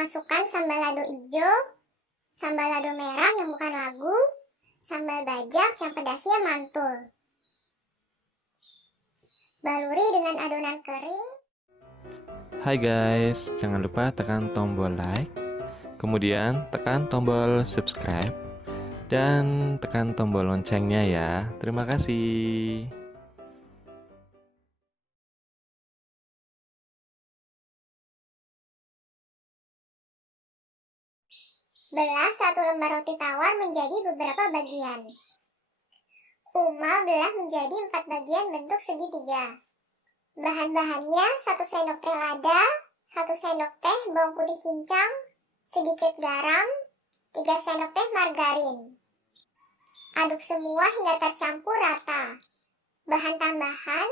Masukkan sambal lado hijau, sambal lado merah yang bukan labu, sambal bajak yang pedasnya mantul. Baluri dengan adonan kering. Hai guys, jangan lupa tekan tombol like, kemudian tekan tombol subscribe, dan tekan tombol loncengnya ya. Terima kasih. Belah satu lembar roti tawar menjadi beberapa bagian. Uma belah menjadi 4 bagian bentuk segitiga. Bahan-bahannya 1 sendok teh lada, 1 sendok teh bawang putih cincang, sedikit garam, 3 sendok teh margarin. Aduk semua hingga tercampur rata. Bahan tambahan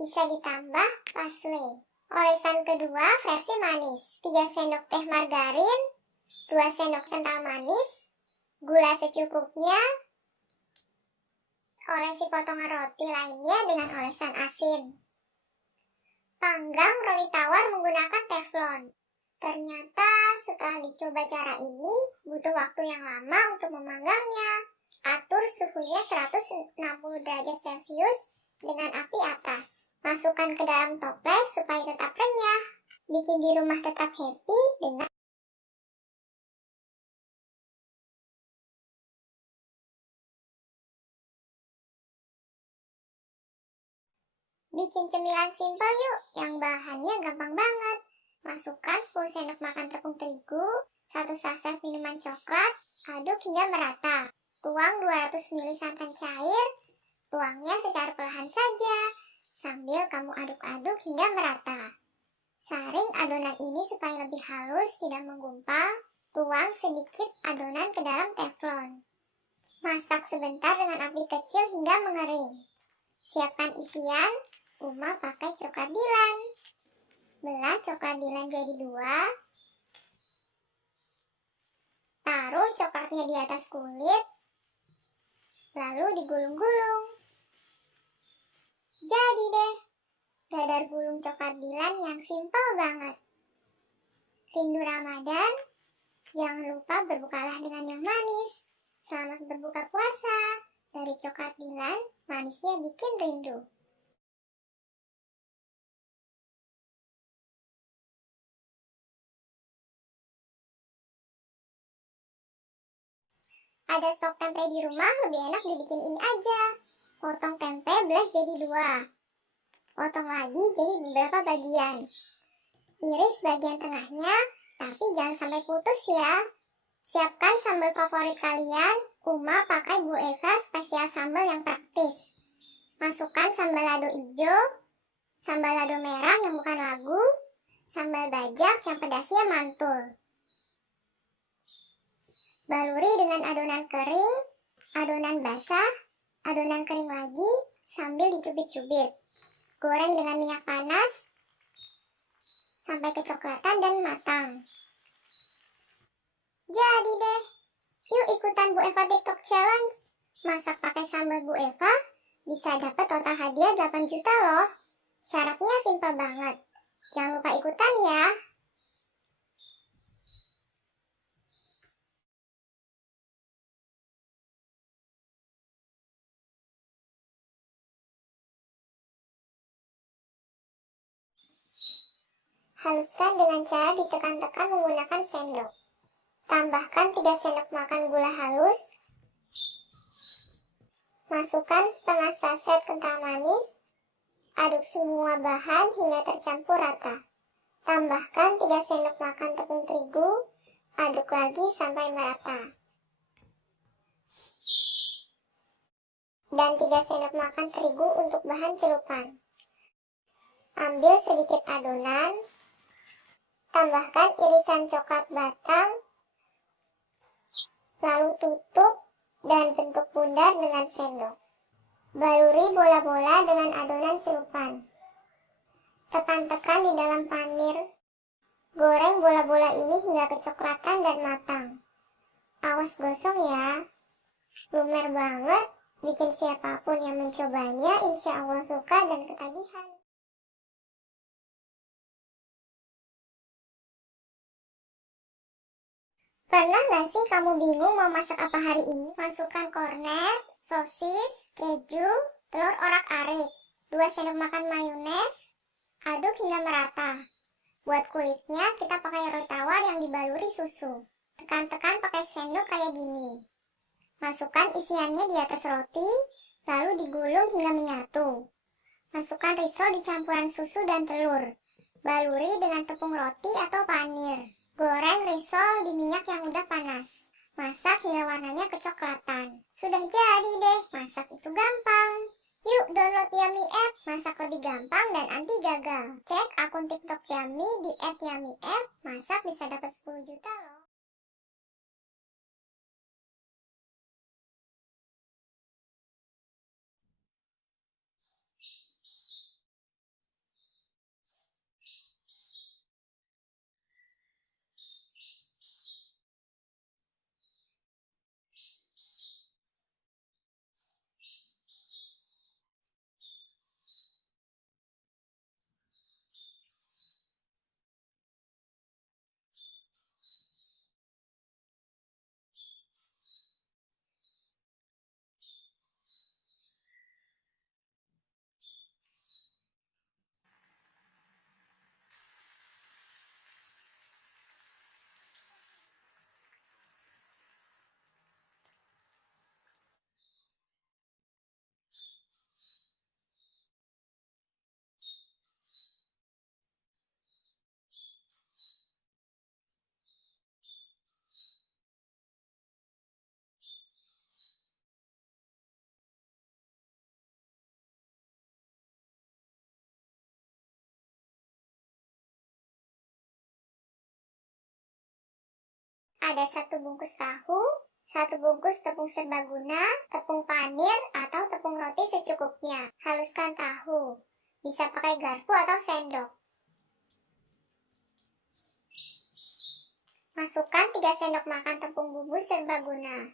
bisa ditambah parsley. Olesan kedua versi manis, 3 sendok teh margarin, 2 sendok kental manis, gula secukupnya, olesi potongan roti lainnya dengan olesan asin. Panggang roti tawar menggunakan teflon. Ternyata setelah dicoba cara ini, butuh waktu yang lama untuk memanggangnya. Atur suhunya 160 derajat Celcius dengan api atas. Masukkan ke dalam toples supaya tetap renyah. Bikin di rumah tetap happy dengan bikin cemilan simpel yuk, yang bahannya gampang banget. Masukkan 10 sendok makan tepung terigu, 1 saset minuman coklat, aduk hingga merata. Tuang 200 ml santan cair, tuangnya secara perlahan saja, sambil kamu aduk-aduk hingga merata. Saring adonan ini supaya lebih halus, tidak menggumpal, tuang sedikit adonan ke dalam teflon. Masak sebentar dengan api kecil hingga mengering. Siapkan isian. Uma pakai coklat Dilan. Belah coklat Dilan jadi 2. Taruh coklatnya di atas kulit. Lalu digulung-gulung. Jadi deh, dadar gulung coklat Dilan yang simpel banget. Rindu Ramadan, jangan lupa berbukalah dengan yang manis. Selamat berbuka puasa. Dari coklat Dilan, manisnya bikin rindu. Ada stok tempe di rumah, lebih enak dibikin ini aja. Potong tempe belah jadi 2. Potong lagi jadi beberapa bagian. Iris bagian tengahnya, tapi jangan sampai putus ya. Siapkan sambal favorit kalian. Uma pakai Bu Eva spesial sambal yang praktis. Masukkan sambal lado hijau, sambal lado merah yang bukan labu, sambal bajak yang pedasnya mantul. Baluri dengan adonan kering, adonan basah, adonan kering lagi sambil dicubit-cubit. Goreng dengan minyak panas sampai kecoklatan dan matang. Jadi deh, yuk ikutan Bu Eva TikTok Challenge. Masak pakai sambal Bu Eva bisa dapat total hadiah 8 juta loh. Syaratnya simpel banget. Jangan lupa ikutan ya. Haluskan dengan cara ditekan-tekan menggunakan sendok. Tambahkan 3 sendok makan gula halus. Masukkan setengah saset kental manis. Aduk semua bahan hingga tercampur rata. Tambahkan 3 sendok makan tepung terigu. Aduk lagi sampai merata. Dan 3 sendok makan terigu untuk bahan celupan. Ambil sedikit adonan. Tambahkan irisan coklat batang, lalu tutup dan bentuk bundar dengan sendok. Baluri bola-bola dengan adonan celupan. Tekan-tekan di dalam panir. Goreng bola-bola ini hingga kecoklatan dan matang. Awas gosong ya. Lumer banget, bikin siapapun yang mencobanya insya Allah suka dan ketagihan. Pernah nggak sih kamu bingung mau masak apa hari ini? Masukkan kornet, sosis, keju, telur orak-arik, 2 sendok makan mayones, aduk hingga merata. Buat kulitnya kita pakai roti tawar yang dibaluri susu. Tekan-tekan pakai sendok kayak gini. Masukkan isiannya di atas roti, lalu digulung hingga menyatu. Masukkan risol di campuran susu dan telur. Baluri dengan tepung roti atau panir. Goreng risol di minyak yang udah panas. Masak hingga warnanya kecoklatan. Sudah jadi deh, masak itu gampang. Yuk download Yummy App, masak lebih gampang dan anti gagal. Cek akun TikTok Yummy di @yummyapp, masak bisa dapat 10 juta loh. Ada 1 bungkus tahu, 1 bungkus tepung serbaguna, tepung panir atau tepung roti secukupnya. Haluskan tahu, bisa pakai garpu atau sendok. Masukkan 3 sendok makan tepung bumbu serbaguna.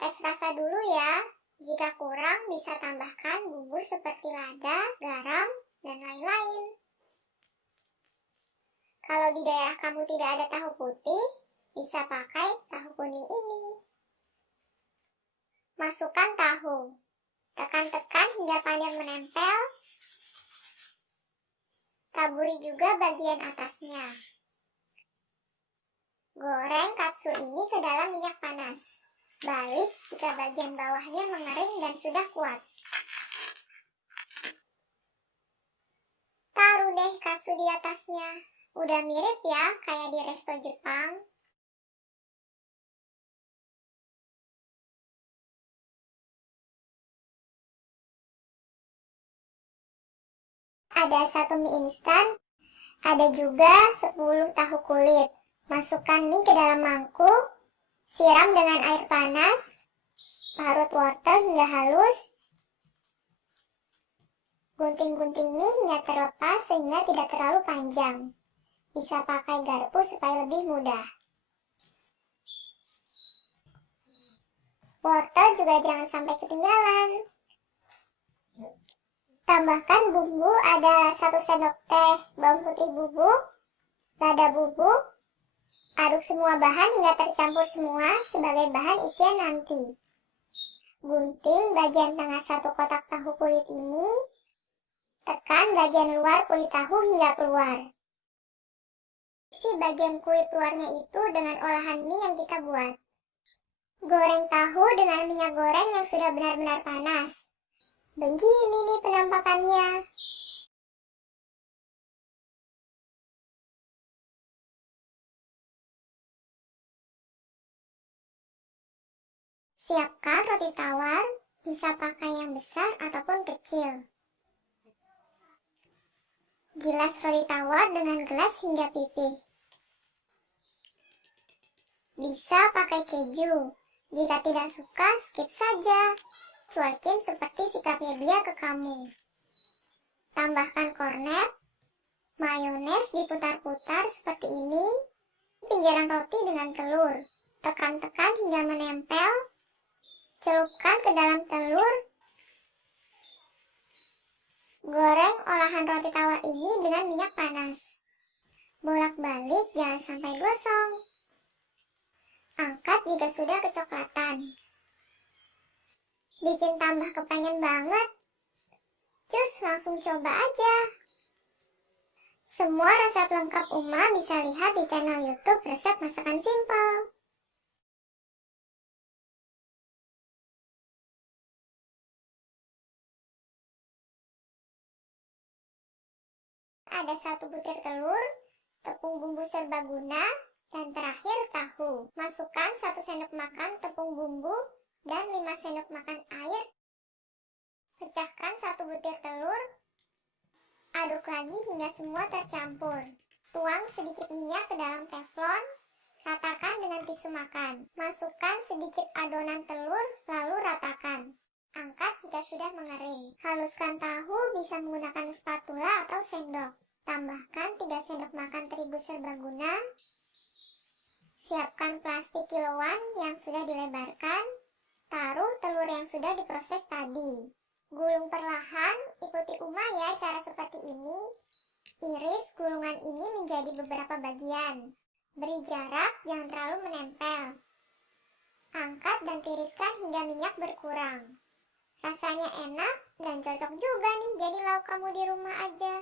Tes rasa dulu ya, jika kurang bisa tambahkan bumbu seperti lada, garam, dan lain-lain. Kalau di daerah kamu tidak ada tahu putih, bisa pakai tahu kuning ini. Masukkan tahu. Tekan-tekan hingga panir menempel. Taburi juga bagian atasnya. Goreng katsu ini ke dalam minyak panas. Balik jika bagian bawahnya mengering dan sudah kuat. Taruh deh katsu di atasnya. Udah mirip ya kayak di resto Jepang. Ada 1 mie instan, ada juga 10 tahu kulit. Masukkan mie ke dalam mangkuk, siram dengan air panas, parut wortel hingga halus, gunting-gunting mie hingga terlepas sehingga tidak terlalu panjang. Bisa pakai garpu supaya lebih mudah. Wortel juga jangan sampai ketinggalan. Tambahkan bumbu, ada 1 sendok teh bawang putih bubuk, lada bubuk. Aduk semua bahan hingga tercampur semua sebagai bahan isian nanti. Gunting bagian tengah 1 kotak tahu kulit ini. Tekan bagian luar kulit tahu hingga keluar. Isi bagian kulit luarnya itu dengan olahan mie yang kita buat. Goreng tahu dengan minyak goreng yang sudah benar-benar panas. Begini nih penampakannya. Siapkan roti tawar, bisa pakai yang besar ataupun kecil. Gilas roti tawar dengan gelas hingga pipih. Bisa pakai keju. Jika tidak suka, skip saja. Cuekin seperti sikapnya dia ke kamu. Tambahkan kornet. Mayones diputar-putar seperti ini. Pinggiran roti dengan telur. Tekan-tekan hingga menempel. Celupkan ke dalam telur. Goreng olahan roti tawar ini dengan minyak panas. Bolak-balik jangan sampai gosong. Angkat jika sudah kecoklatan. Bikin tambah kepengen banget? Cus, langsung coba aja. Semua resep lengkap Uma bisa lihat di channel YouTube Resep Masakan Simpel. Ada 1 butir telur, tepung bumbu serbaguna, dan terakhir tahu. Masukkan 1 sendok makan tepung bumbu dan 5 sendok makan air. Pecahkan 1 butir telur. Aduk lagi hingga semua tercampur. Tuang sedikit minyak ke dalam teflon. Ratakan dengan tisu makan. Masukkan sedikit adonan telur, lalu ratakan. Angkat jika sudah mengering. Haluskan tahu bisa menggunakan spatula atau sendok. Tambahkan 3 sendok makan terigu serbaguna. Siapkan plastik kiloan yang sudah dilebarkan. Taruh telur yang sudah diproses tadi. Gulung perlahan, ikuti Uma ya cara seperti ini. Iris gulungan ini menjadi beberapa bagian. Beri jarak, jangan terlalu menempel. Angkat dan tiriskan hingga minyak berkurang. Rasanya enak dan cocok juga nih jadi lauk kamu di rumah aja.